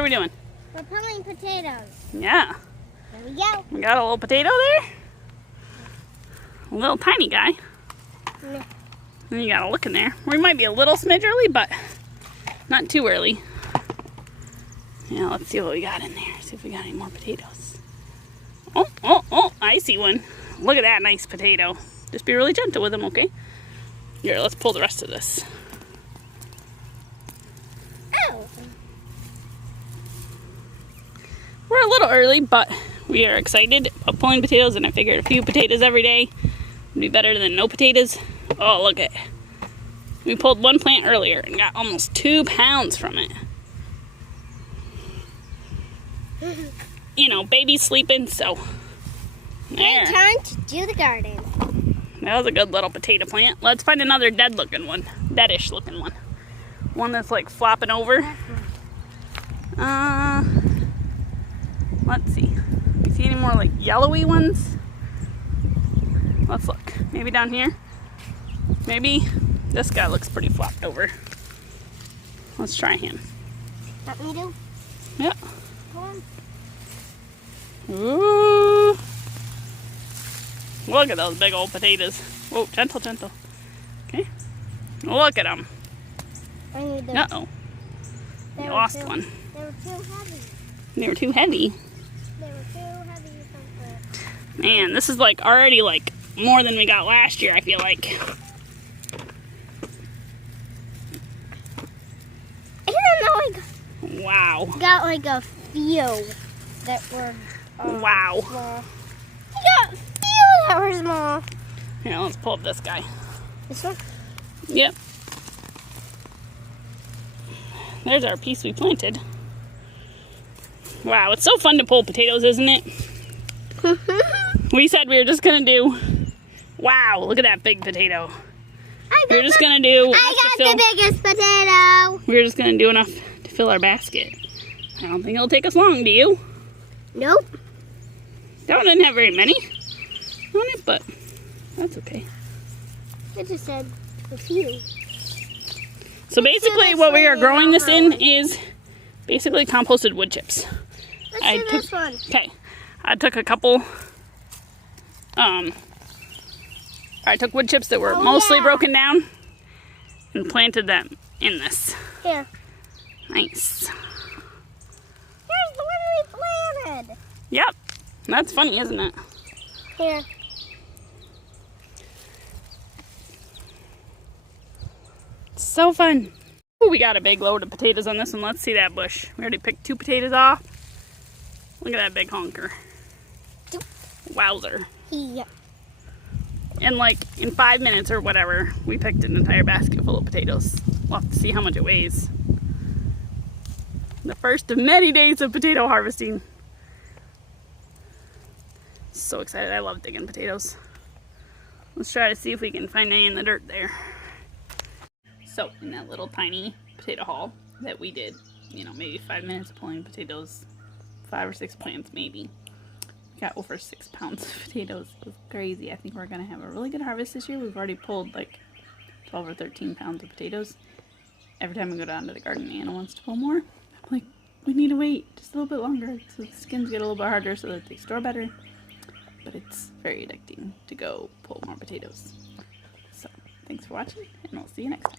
are we doing? We're pulling potatoes. Yeah. There we go. We got a little potato there. A little tiny guy. No. And you gotta look in there. We might be a little smidge early, but not too early. Yeah, let's see what we got in there. See if we got any more potatoes. Oh, I see one. Look at that nice potato. Just be really gentle with them, okay? Here, let's pull the rest of this. Oh. We're a little early, but we are excited about pulling potatoes, and I figured a few potatoes every day would be better than no potatoes. Oh, look at it. We pulled one plant earlier and got almost 2 pounds from it. You know, baby's sleeping, so there. Great time to do the garden. That was a good little potato plant. Let's find another dead-looking one. Deadish looking one. One that's like flopping over. Let's see. You see any more like yellowy ones? Let's look. Maybe down here. Maybe this guy looks pretty flopped over. Let's try him. Want me to? Yeah. Come on. Ooh. Look at those big old potatoes. Whoa, gentle, gentle. Okay. Look at them. I need them. Uh-oh. They You were lost too- one. They were too heavy. They were too heavy. They were too heavy for Man, this is like already like more than we got last year, I feel like. I don't know, Wow. got like a few that were Wow. small. I got a few that were small. Here, let's pull up this guy. This one? Yep. There's our piece we planted. Wow, it's so fun to pull potatoes, isn't it? We said we were just gonna do. Wow, look at that big potato. We were just gonna do. I got the biggest potato. We were just gonna do enough to fill our basket. I don't think it'll take us long, do you? Nope. That one didn't have very many on it, but that's okay. I just said a few. So basically what we are growing this in is basically composted wood chips. Let's do this one. Okay, I took a couple, I took wood chips that were mostly broken down and planted them in this. Here. Nice. Here's the one we planted. Yep, that's funny, isn't it? Here. So fun. Ooh, we got a big load of potatoes on this one. Let's see that bush. We already picked 2 potatoes off. Look at that big honker. Wowzer. Yeah. And like in 5 minutes or whatever, we picked an entire basket full of potatoes. We'll have to see how much it weighs. The first of many days of potato harvesting. So excited. I love digging potatoes. Let's try to see if we can find any in the dirt there. So in that little tiny potato haul that we did, you know, maybe 5 minutes of pulling potatoes, 5 or 6 plants maybe. We got over 6 pounds of potatoes. It was crazy. I think we're going to have a really good harvest this year. We've already pulled like 12 or 13 pounds of potatoes. Every time we go down to the garden, Anna wants to pull more. I'm like, we need to wait just a little bit longer so the skins get a little bit harder so that they store better. But it's very addicting to go pull more potatoes. So thanks for watching, and we'll see you next time.